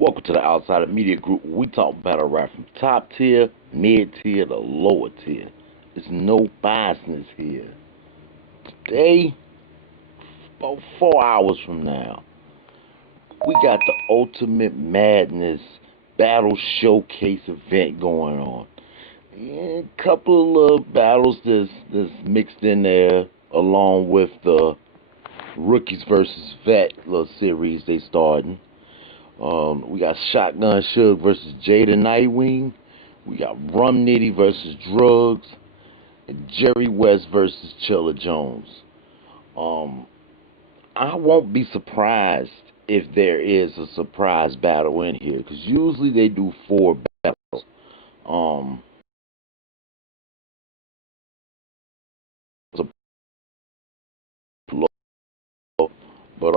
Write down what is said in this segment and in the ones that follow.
Welcome to the Outsider Media Group. We talk battle rap from top tier, mid tier to lower tier. There's no biasness here. Today, about 4 hours from now, we got the Ultimate Madness Battle Showcase event going on. And a couple of little battles that's mixed in there, along with the Rookies versus Vet little series they starting. We got Shotgun Suge versus Jada Nightwing. We got Rum Nitty versus Drugs. And Jerry West versus Chilla Jones. I won't be surprised if there is a surprise battle in here, because usually they do 4 battles. Um, but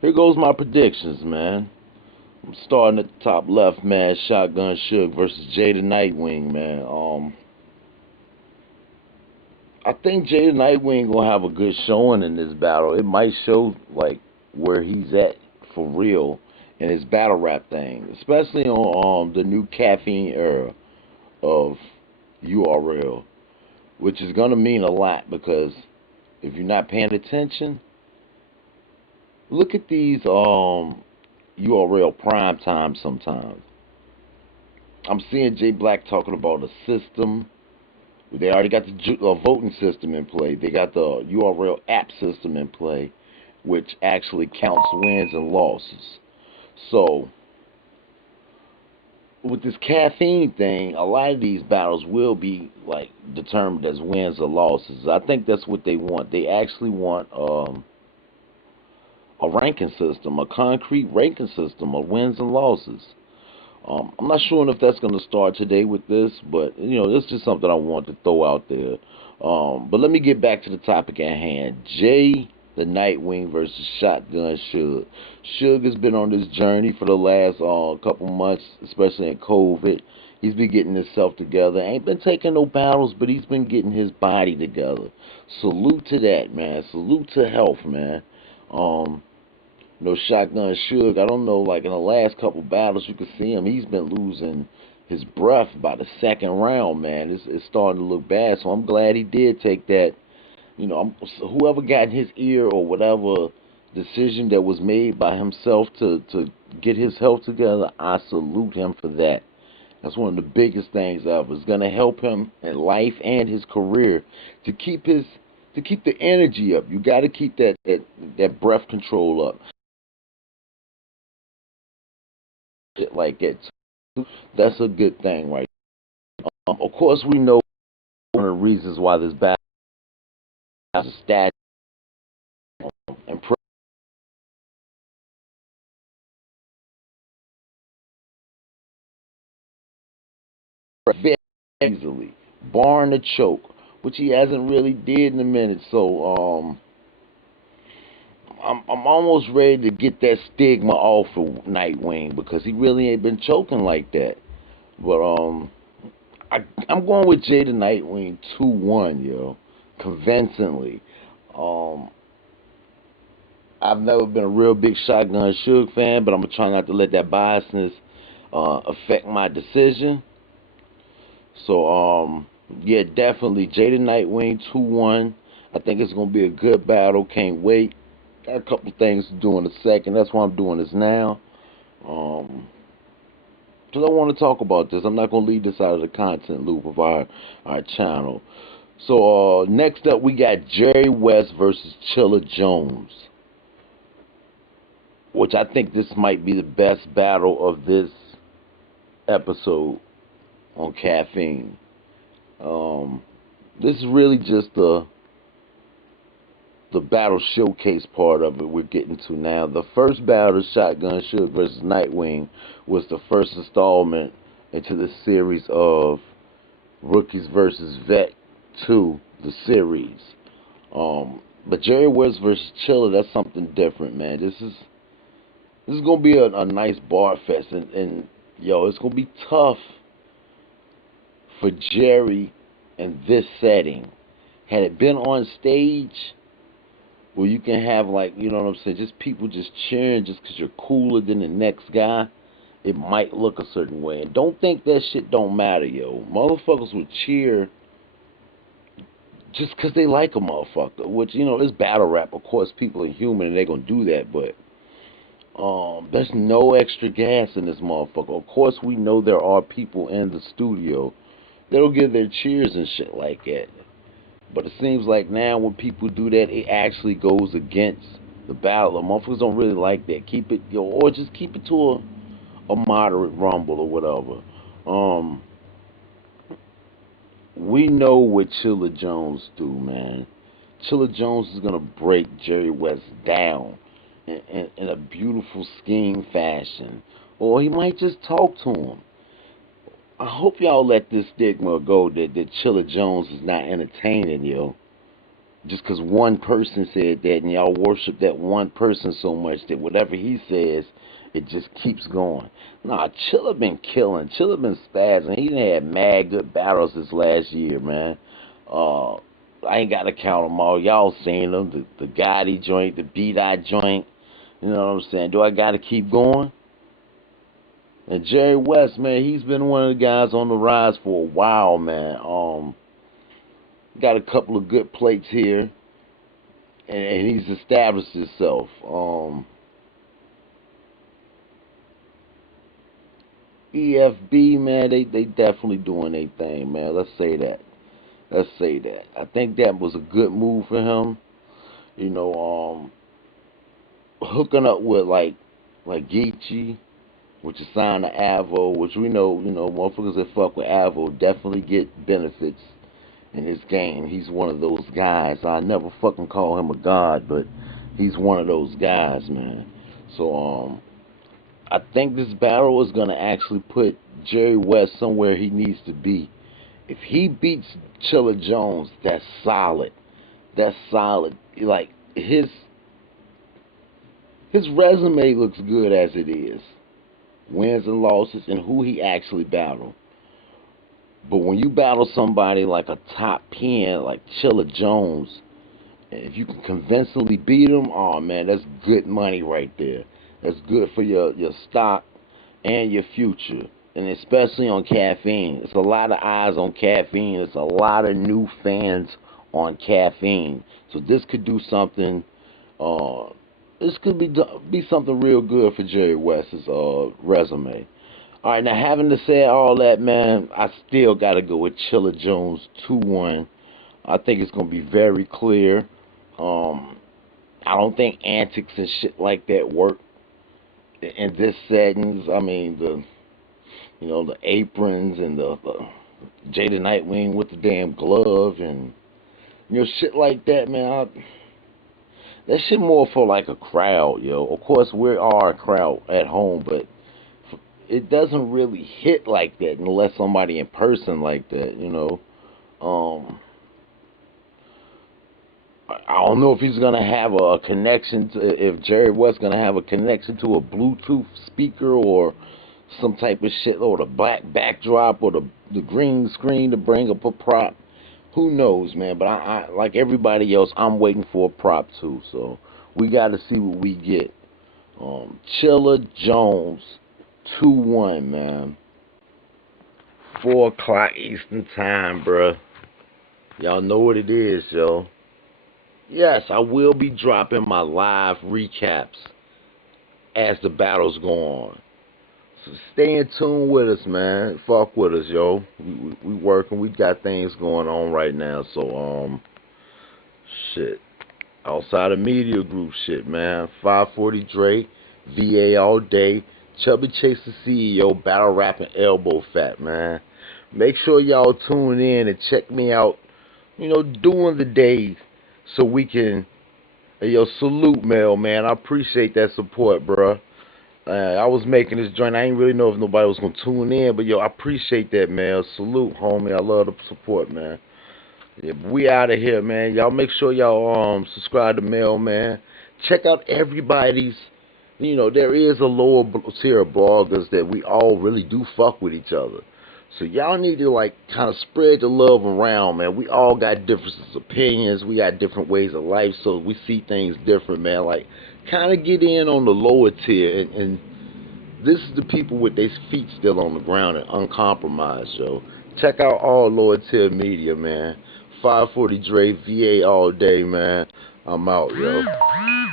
here goes my predictions, man. I'm starting at the top left, man. Shotgun Suge versus Jada Nightwing, man. I think Jada Nightwing gonna have a good showing in this battle. It might show like where he's at for real in his battle rap thing, especially on the new caffeine era of URL, which is gonna mean a lot because if you're not paying attention, look at these URL prime time sometimes. I'm seeing Jay Black talking about a system. They already got the voting system in play. They got the URL app system in play, which actually counts wins and losses. So, with this caffeine thing, a lot of these battles will be like determined as wins or losses. I think that's what they want. They actually want a ranking system, a concrete ranking system of wins and losses. I'm not sure if that's going to start today with this, but it's just something I want to throw out there. But let me get back to the topic at hand. Jay the Nightwing versus Shotgun Suge. Suge has been on this journey for the last couple months, especially in COVID. He's been getting himself together. Ain't been taking no battles, but he's been getting his body together. Salute to that, man. Salute to health, man. Um, Shotgun Suge, I don't know, like in the last couple battles, you can see him. He's been losing his breath by the second round, man. It's starting to look bad. So I'm glad he did take that. Whoever got in his ear or whatever decision that was made by himself to get his health together, I salute him for that. That's one of the biggest things ever. It's gonna help him in life and his career to keep the energy up. You got to keep that breath control up. Shit like that. That's a good thing, right? Of course, we know one of the reasons why this battle has a stat and very easily, barring the choke, which he hasn't really did in a minute. So I'm almost ready to get that stigma off of Nightwing because he really ain't been choking like that. But I'm going with Jada Nightwing 2-1, yo, convincingly. Um, I've never been a real big Shotgun Suge fan, but I'm gonna try not to let that biasness affect my decision. So, yeah, definitely Jada Nightwing 2-1. I think it's gonna be a good battle. Can't wait. Got a couple things to do in a second. That's why I'm doing this now. Um, because I want to talk about this. I'm not gonna leave this out of the content loop of our channel. So, next up we got Jerry West versus Chilla Jones, which I think this might be the best battle of this episode on caffeine. Um, this is really just the battle showcase part of it we're getting to now. The first battle, Shotgun Suge versus Nightwing, was the first installment into the series of Rookies versus Vet 2, the series. But Jerry West versus Chilla, that's something different, man. This is gonna be a nice bar fest, and yo, it's gonna be tough for Jerry in this setting. Had it been on stage, where you can have, like, you know what I'm saying, just people just cheering just 'cause you're cooler than the next guy. It might look a certain way. And don't think that shit don't matter, yo. Motherfuckers would cheer just 'cause they like a motherfucker. Which, you know, this battle rap, of course, people are human and they're gonna do that, but there's no extra gas in this motherfucker. Of course, we know there are people in the studio that'll give their cheers and shit like that. But it seems like now when people do that, it actually goes against the battle. The motherfuckers don't really like that. Keep it, yo, or just keep it to a moderate rumble or whatever. Um, we know what Chilla Jones do, man. Chilla Jones is gonna break Jerry West down in a beautiful scheme fashion, or he might just talk to him. I hope y'all let this stigma go that Chilla Jones is not entertaining, yo. Just because one person said that and y'all worship that one person so much that whatever he says, it just keeps going. Nah, Chilla been killing. Chilla been spazzing. He done had mad good battles this last year, man. Uh, I ain't got to count them all. Y'all seen them. The Gotti joint, the B-Dot joint. You know what I'm saying? Do I got to keep going? And Jerry West, man, he's been one of the guys on the rise for a while, man. Got a couple of good plates here, and he's established himself. EFB, man, they definitely doing their thing, man. Let's say that. Let's say that. I think that was a good move for him. You know, hooking up with like Geechee, which is signed to Avo, which we know, you know, motherfuckers that fuck with Avo definitely get benefits in his game. He's one of those guys. I never fucking call him a god, but he's one of those guys, man. So I think this battle is gonna actually put Jerry West somewhere he needs to be. If he beats Chilla Jones, that's solid. That's solid. Like his resume looks good as it is. Wins and losses and who he actually battled. But when you battle somebody like a top pen like Chilla Jones, if you can convincingly beat him, oh man, that's good money right there. That's good for your stock and your future, and especially on caffeine. It's a lot of eyes on caffeine. It's a lot of new fans on caffeine. So this could do something. Uh, this could be something real good for Jerry West's resume. All right, now having to say all that, man, I still got to go with Chilla Jones 2-1. I think it's gonna be very clear. Um, I don't think antics and shit like that work in this settings. I mean, the aprons and the Jada Nightwing with the damn glove and shit like that, man. That shit more for like a crowd, yo. Of course, we are a crowd at home, but it doesn't really hit like that unless somebody in person like that, you know. I don't know if he's gonna have a connection to, if Jerry West gonna have a connection to a Bluetooth speaker or some type of shit, or the black backdrop or the green screen to bring up a prop. Who knows, man? But I like everybody else, I'm waiting for a prop too. So we got to see what we get. Chilla Jones 2-1, man. 4 o'clock Eastern time, bruh. Y'all know what it is, yo. Yes, I will be dropping my live recaps as the battles go on. So stay in tune with us, man. Fuck with us, yo. We working. We got things going on right now. So shit. Outside of media group shit, man. 540 Dre, VA all day. Chubby Chaser CEO, battle rapping elbow fat, man. Make sure y'all tune in and check me out. During the day, so we can. Hey, yo, salute, Mel, man. I appreciate that support, bruh. I was making this joint. I didn't really know if nobody was gonna tune in, but yo, I appreciate that, man. Salute, homie. I love the support, man. Yeah, we out of here, man. Y'all make sure y'all subscribe to Mel, man. Check out everybody's. There is a lower tier of bloggers that we all really do fuck with each other. So y'all need to like kind of spread the love around, man. We all got differences, opinions. We got different ways of life, so we see things different, man. Like, kind of get in on the lower tier, and this is the people with their feet still on the ground and uncompromised, yo. Check out all lower tier media, man. 540 Dre, VA all day, man. I'm out, yo.